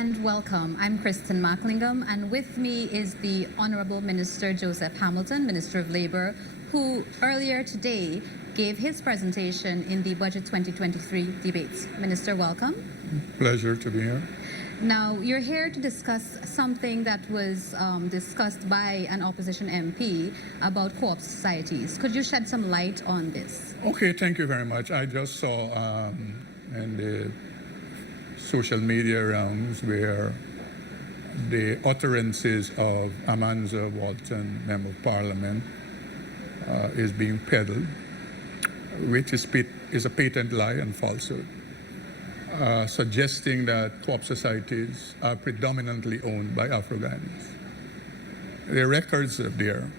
and welcome. I'm Kristen Macklingham, and with me is the Honourable Minister Joseph Hamilton, Minister of Labour, who earlier today gave his presentation in the Budget 2023 debates. Minister, welcome. Pleasure to be here. Now, you're here to discuss something that was discussed by an opposition MP about co-op societies. Could you shed some light on this? Okay, thank you very much. I just saw in the social media rounds where the utterances of Amanza, Walton, Member of Parliament, is being peddled, which is a patent lie and falsehood. Suggesting that co-op societies are predominantly owned by Afro-Ghanaians. The records are there.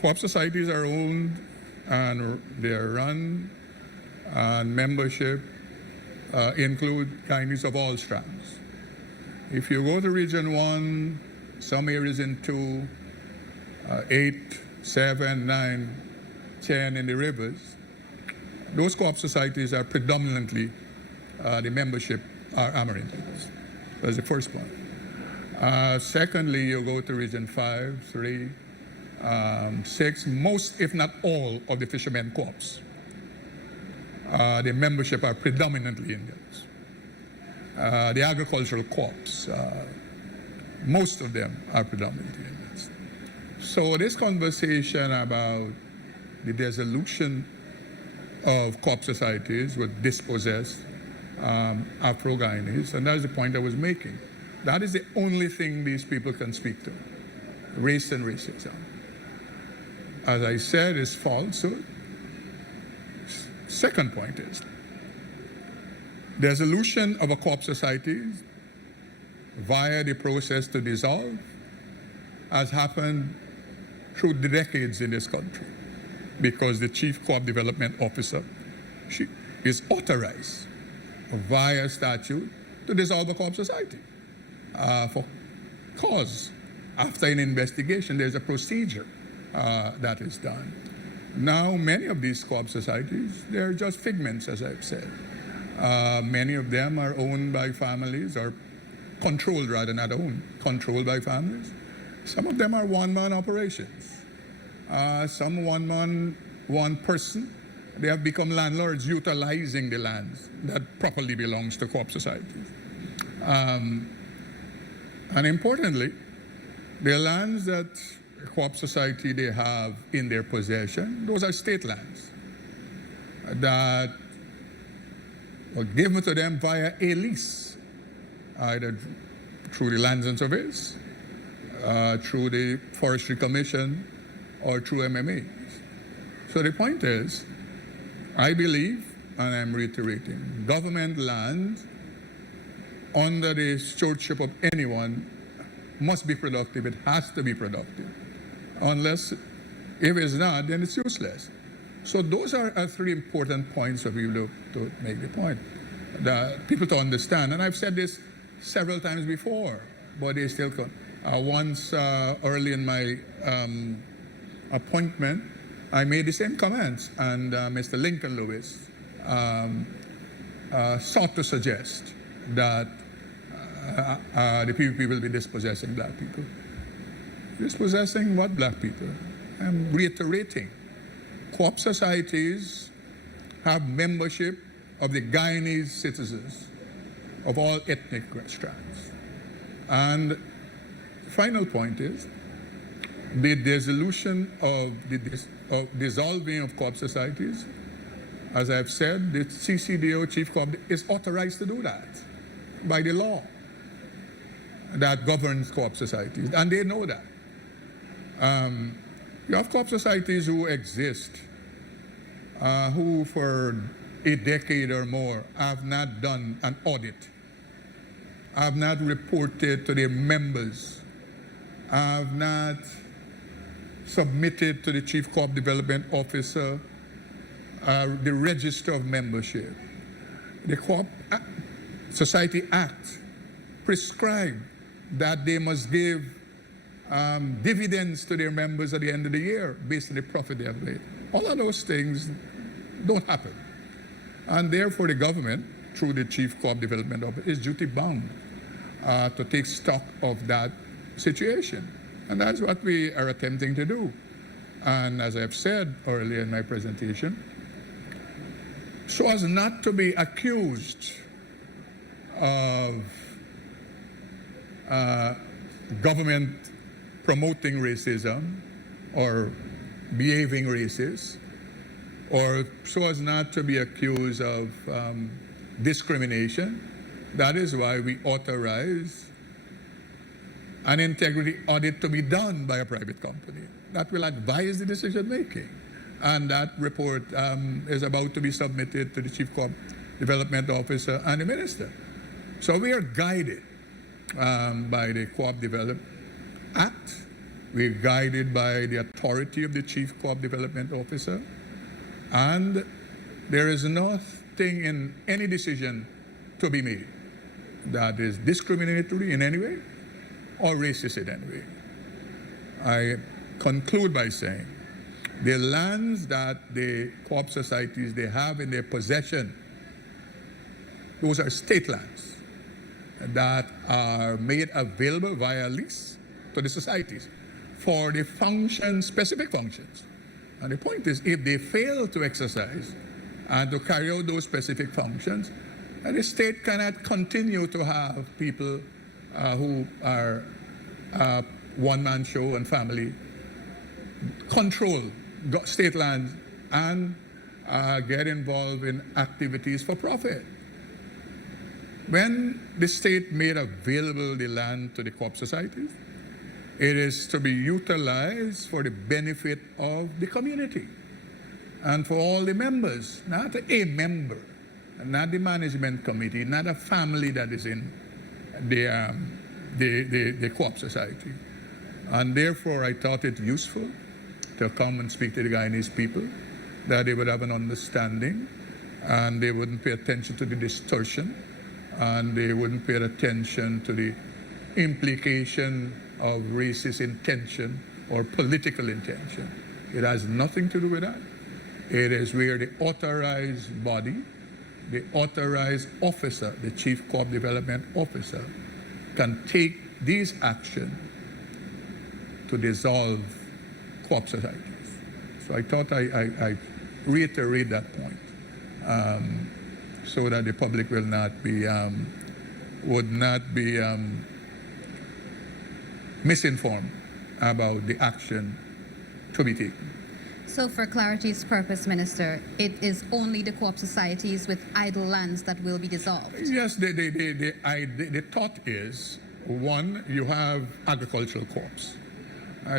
Co-op societies are owned and they are run, and membership include Guyanese of all strands. If you go to Region 1, some areas in 2, 8, 7, 9, 10 in the rivers, those co-op societies are predominantly the membership are Americans. That's the first point. Secondly, you go to Region 5, 3, 6, most, if not all, of the fishermen co-ops. The membership are predominantly Indians. The agricultural co-ops, most of them are predominantly Indians. So this conversation about the dissolution of co-op societies with dispossessed Afro-Guyanese, and that's the point I was making. That is the only thing these people can speak to, race and racism. As I said, it's falsehood. Second point is, dissolution of a co-op society via the process to dissolve has happened through the decades in this country because the Chief Co-op Development Officer, she is authorized via statute to dissolve a co-op society. For cause, after an investigation, there's a procedure that is done. Now, many of these co-op societies, they're just figments, as I've said. Many of them are owned by families, or controlled rather, not owned, controlled by families. Some of them are one-man operations. Some one-man, one person. They have become landlords utilizing the lands that properly belongs to co-op societies. And importantly, the lands that co-op society they have in their possession, those are state lands that were given to them via a lease, either through the Lands and Surveys, through the Forestry Commission, or through MMAs. So the point is, I believe, and I'm reiterating, government land under the stewardship of anyone must be productive. It has to be productive. Unless, if it's not, then it's useless. So those are three important points of view to make the point. That people to understand, and I've said this several times before, but they still come. Once early in my appointment, I made the same comments, and Mr. Lincoln Lewis sought to suggest that the PPP will be dispossessing black people. Dispossessing what black people? I'm reiterating. Co-op societies have membership of the Guyanese citizens of all ethnic strands. And the final point is, the dissolution of dissolving of co-op societies, as I've said, the CCDO, Chief Co-op, is authorized to do that by the law that governs co-op societies, and they know that. You have co-op societies who exist, who for a decade or more have not done an audit, have not reported to their members, have not submitted to the Chief Co-op Development Officer the register of membership. The Co-op Society Act prescribes that they must give dividends to their members at the end of the year based on the profit they have made. All of those things don't happen. And therefore the government, through the Chief Co-op Development Officer, is duty bound to take stock of that situation. And that's what we are attempting to do. And as I've said earlier in my presentation, so as not to be accused of government promoting racism or behaving racist, or so as not to be accused of discrimination. That is why we authorize an integrity audit to be done by a private company that will advise the decision making. And that report is about to be submitted to the Chief Co-op Development Officer and the Minister. So we are guided by the Co-op Development Act. We're guided by the authority of the Chief Co-op Development Officer. And there is nothing in any decision to be made that is discriminatory in any way or racist in any way. I conclude by saying the lands that the co-op societies they have in their possession, those are state lands that are made available via lease to the societies for the specific functions. And the point is, if they fail to exercise and to carry out those specific functions, the state cannot continue to have people who are one-man show and family control state lands and get involved in activities for profit. When the state made available the land to the co-op societies, it is to be utilized for the benefit of the community and for all the members, not a member, not the management committee, not a family that is in the co-op society. And therefore, I thought it useful to come and speak to the Guyanese people, that they would have an understanding and they wouldn't pay attention to the distortion and they wouldn't pay attention to the implication of racist intention or political intention. It has nothing to do with that. It is where the authorized body, the authorized officer, the Chief Co-op Development Officer, can take these actions to dissolve co-op societies. So I thought I reiterate that point so that the public will not be, would not be misinformed about the action to be taken. So for clarity's purpose, Minister, it is only the co-op societies with idle lands that will be dissolved? Yes, the thought is, one, you have agricultural co-ops.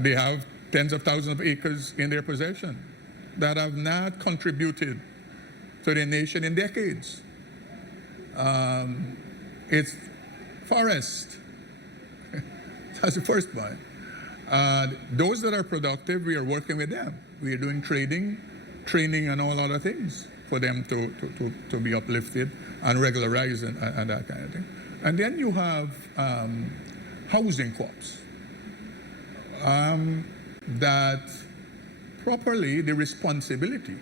They have tens of thousands of acres in their possession that have not contributed to the nation in decades. It's forest. That's the first one. Those that are productive, we are working with them. We are doing training, and all other things for them to be uplifted and regularized and that kind of thing. And then you have housing co-ops that properly the responsibility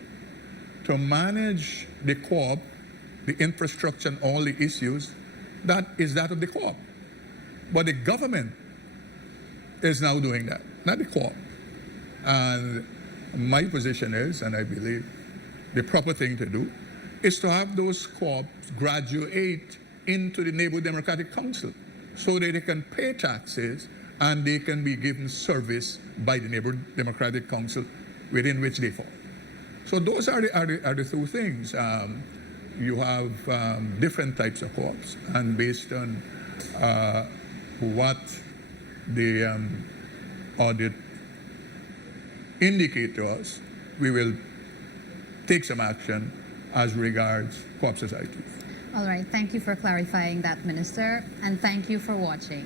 to manage the co-op, the infrastructure and all the issues, that is that of the co-op. But the government is now doing that, not the co-op. And my position is, and I believe the proper thing to do, is to have those co-ops graduate into the Neighborhood Democratic Council so that they can pay taxes and they can be given service by the Neighborhood Democratic Council within which they fall. So those are the two things. You have different types of co-ops, and based on what the audit indicate to us, we will take some action as regards co-op societies. All right, thank you for clarifying that, Minister, and thank you for watching.